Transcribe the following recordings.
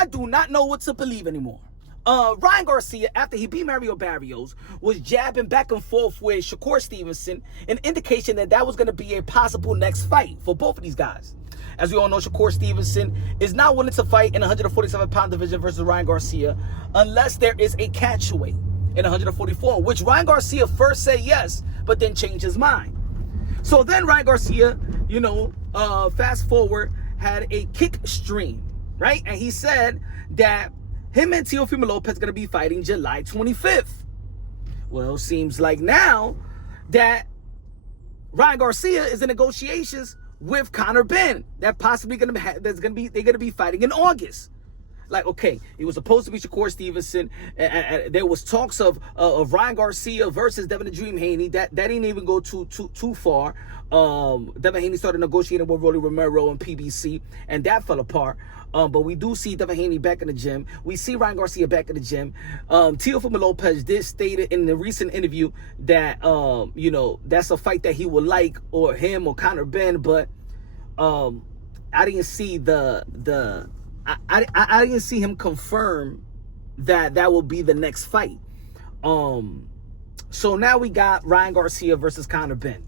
I do not know what to believe anymore. Ryan Garcia, after he beat Mario Barrios, was jabbing back and forth with Shakur Stevenson, an indication that was going to be a possible next fight for both of these guys. As we all know, Shakur Stevenson is not willing to fight in 147-pound division versus Ryan Garcia unless there is a catchweight in 144, which Ryan Garcia first said yes, but then changed his mind. So then Ryan Garcia, fast forward, had a kick stream, right? And he said that him and Teofimo Lopez are going to be fighting July 25th. Well, seems like now that Ryan Garcia is in negotiations with Conor Benn. They're possibly going to be fighting in August. Like, okay, it was supposed to be Shakur Stevenson. There was talks of Ryan Garcia versus Devin the Dream Haney. That didn't even go too far. Devin Haney started negotiating with Rolly Romero and PBC, and that fell apart. But we do see Devin Haney back in the gym. We see Ryan Garcia back in the gym. Teofimo Lopez did state in the recent interview that that's a fight that he would like, or him or Conor Benn. But I didn't see I didn't see him confirm that will be the next fight. So now we got Ryan Garcia versus Conor Benn.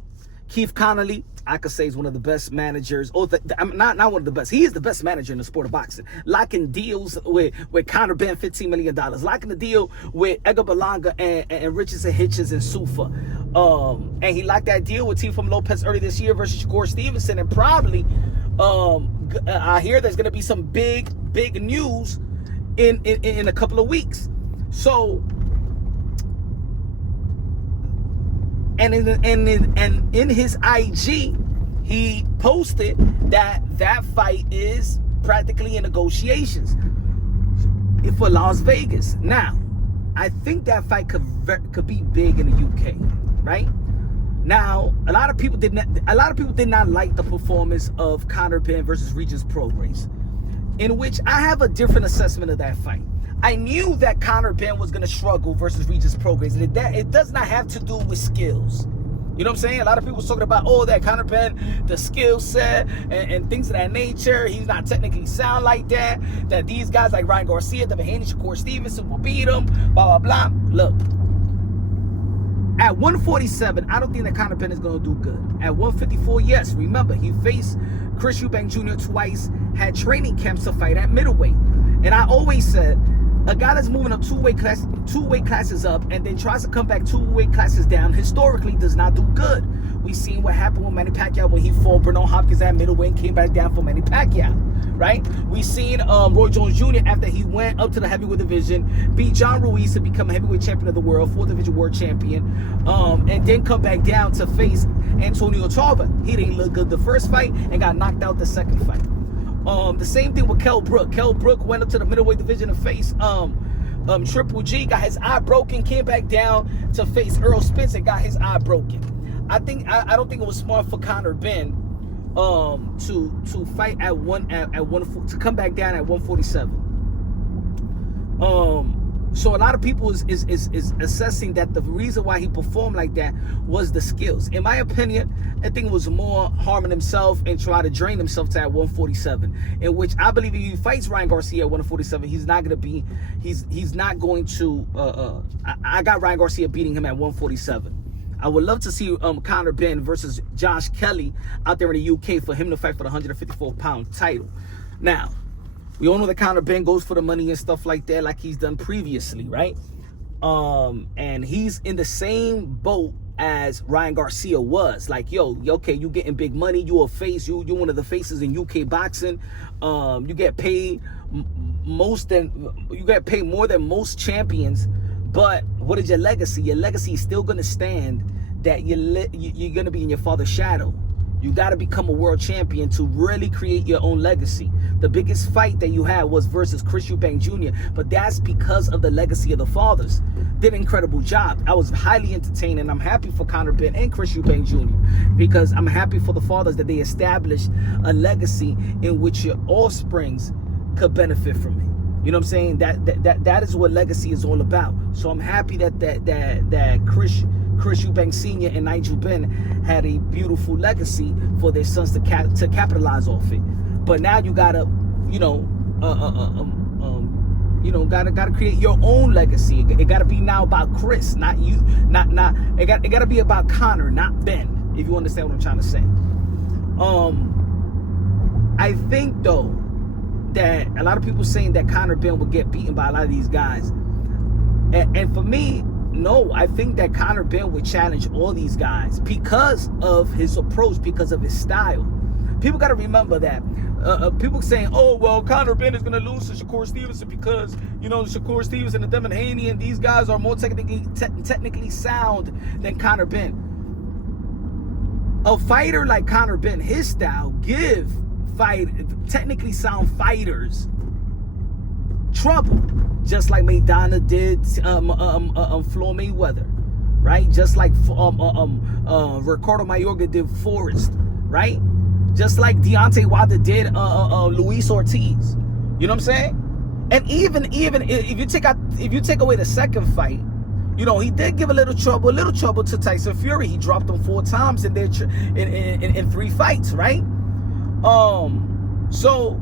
Keith Connolly, I could say, is one of the best managers. Not one of the best. He is the best manager in the sport of boxing. Locking deals with Conor Benn, $15 million. Locking the deal with Edgar Berlanga and Richardson Hitchens and Sufa. And he locked that deal with Teofimo Lopez early this year versus Shakur Stevenson. And probably, I hear there's going to be some big news in a couple of weeks. So, and in his IG, he posted that fight is practically in negotiations for Las Vegas. Now, I think that fight could be big in the UK, right? Now, a lot of people did not like the performance of Conor Benn versus Regis Prograis, in which I have a different assessment of that fight. I knew that Conor Benn was going to struggle versus Regis Prograis. It does not have to do with skills. You know what I'm saying? A lot of people talking about, that Conor Benn, the skill set and things of that nature. He's not technically sound like that. That these guys like Ryan Garcia, Devin Haney, Shakur Stevenson will beat him, blah, blah, blah. Look, at 147, I don't think that Conor Benn is going to do good. At 154, yes. Remember, he faced Chris Eubank Jr. twice, had training camps to fight at middleweight. And I always said, a guy that's moving up two weight classes up and then tries to come back 2 weight classes down historically does not do good. We seen what happened with Manny Pacquiao when he fought Bernard Hopkins at middleweight and came back down for Manny Pacquiao, right? We seen Roy Jones Jr. after he went up to the heavyweight division, beat John Ruiz to become a heavyweight champion of the world, 4th division world champion, and then come back down to face Antonio Tarver. He didn't look good the first fight and got knocked out the second fight. The same thing with Kell Brook. Kell Brook went up to the middleweight division to face Triple G, got his eye broken, came back down to face Earl Spence and got his eye broken. I don't think it was smart for Conor Benn to fight at one to come back down at 147. So a lot of people is assessing that the reason why he performed like that was the skills. In my opinion, I think it was more harming himself and try to drain himself to at 147. In which I believe if he fights Ryan Garcia at 147, he's not going to. I got Ryan Garcia beating him at 147. I would love to see Conor Benn versus Josh Kelly out there in the UK for him to fight for the 154-pound title. Now, we all know that Conor Benn goes for the money and stuff like that, like he's done previously, right? And he's in the same boat as Ryan Garcia was. Like, okay, you getting big money, you a face, you're one of the faces in UK boxing. You get paid more than most champions. But what is your legacy? Your legacy is still gonna stand. That you're gonna be in your father's shadow. You got to become a world champion to really create your own legacy. The biggest fight that you had was versus Chris Eubank Jr., but that's because of the legacy of the fathers. Did an incredible job. I was highly entertained, and I'm happy for Conor Benn and Chris Eubank Jr. because I'm happy for the fathers that they established a legacy in which your offsprings could benefit from it. You know what I'm saying? That is what legacy is all about. So I'm happy that Chris Eubank Sr. and Nigel Benn had a beautiful legacy for their sons to capitalize off it. But now you gotta, gotta create your own legacy. It gotta be now about Chris, not you. It gotta be about Conor, not Ben. If you understand what I'm trying to say. I think though that a lot of people saying that Conor Benn will get beaten by a lot of these guys, and for me, no, I think that Conor Benn would challenge all these guys because of his approach, because of his style. People got to remember that. People saying, oh, well, Conor Benn is going to lose to Shakur Stevenson because, Shakur Stevenson and Devin Haney and these guys are more technically sound than Conor Benn. A fighter like Conor Benn, his style, give technically sound fighters trouble, just like Maidana did Floyd Mayweather, right? Just like Ricardo Mayorga did Forrest, right? Just like Deontay Wilder did Luis Ortiz. You know what I'm saying? And even if you take away the second fight, he did give a little trouble to Tyson Fury. He dropped him 4 times in 3 fights, right? So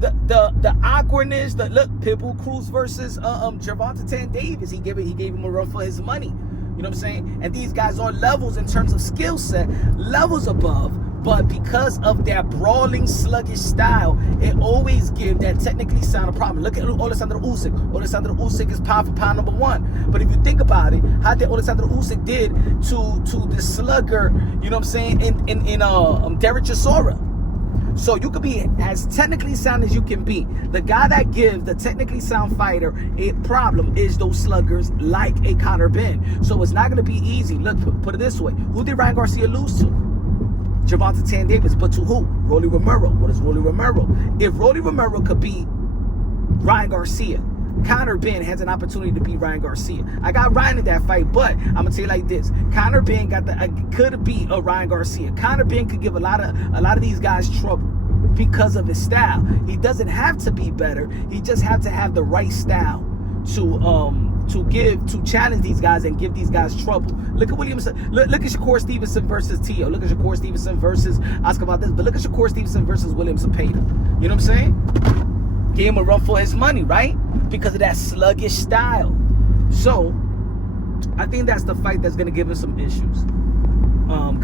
the awkwardness, look, Pitbull Cruz versus Gervonta Tan Davis, he gave him a run for his money. You know what I'm saying? And these guys are levels in terms of skill set, levels above. But because of their brawling, sluggish style, it always gives that technically sound a problem. Look at Alexander Usyk. Alexander Usyk is pound for pound number 1. But if you think about it, how did Alexander Usyk did to the slugger, you know what I'm saying, in Derek Chisora? So you could be as technically sound as you can be. The guy that gives the technically sound fighter a problem is those sluggers like a Conor Benn. So it's not going to be easy. Look, put it this way. Who did Ryan Garcia lose to? Gervonta Tan Davis, but to who? Rolly Romero. What is Rolly Romero? If Rolly Romero could beat Ryan Garcia, Conor Benn has an opportunity to beat Ryan Garcia. I got Ryan in that fight, but I'm gonna tell you like this: Conor Benn could beat Ryan Garcia. Conor Benn could give a lot of these guys trouble because of his style. He doesn't have to be better. He just have to have the right style to challenge these guys and give these guys trouble. Look at Williamson. Look at Shakur Stevenson versus Teo. Look at Shakur Stevenson versus Oscar Valdez. But look at Shakur Stevenson versus William Zepeda. You know what I'm saying? Gave him a run for his money, right? Because of that sluggish style. So I think that's the fight that's gonna give him some issues.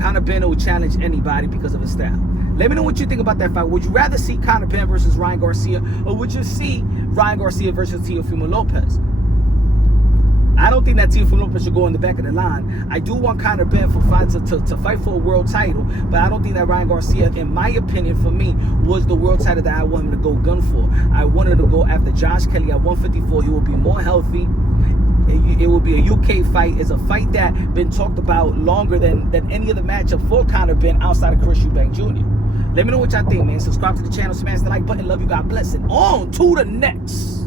Conor Benn will challenge anybody because of his style. Let me know what you think about that fight. Would you rather see Conor Benn versus Ryan Garcia, or would you see Ryan Garcia versus Teofimo Lopez? I don't think that Teofimo Lopez should go in the back of the line. I do want Conor Benn to fight for a world title, but I don't think that Ryan Garcia, in my opinion, for me, was the world title that I want him to go gun for. I wanted to go after Josh Kelly at 154. He will be more healthy. It will be a UK fight. It's a fight that been talked about longer than any other matchup for Conor Benn outside of Chris Eubank Jr. Let me know what y'all think, man. Subscribe to the channel, smash the like button. Love you, God bless, and on to the next.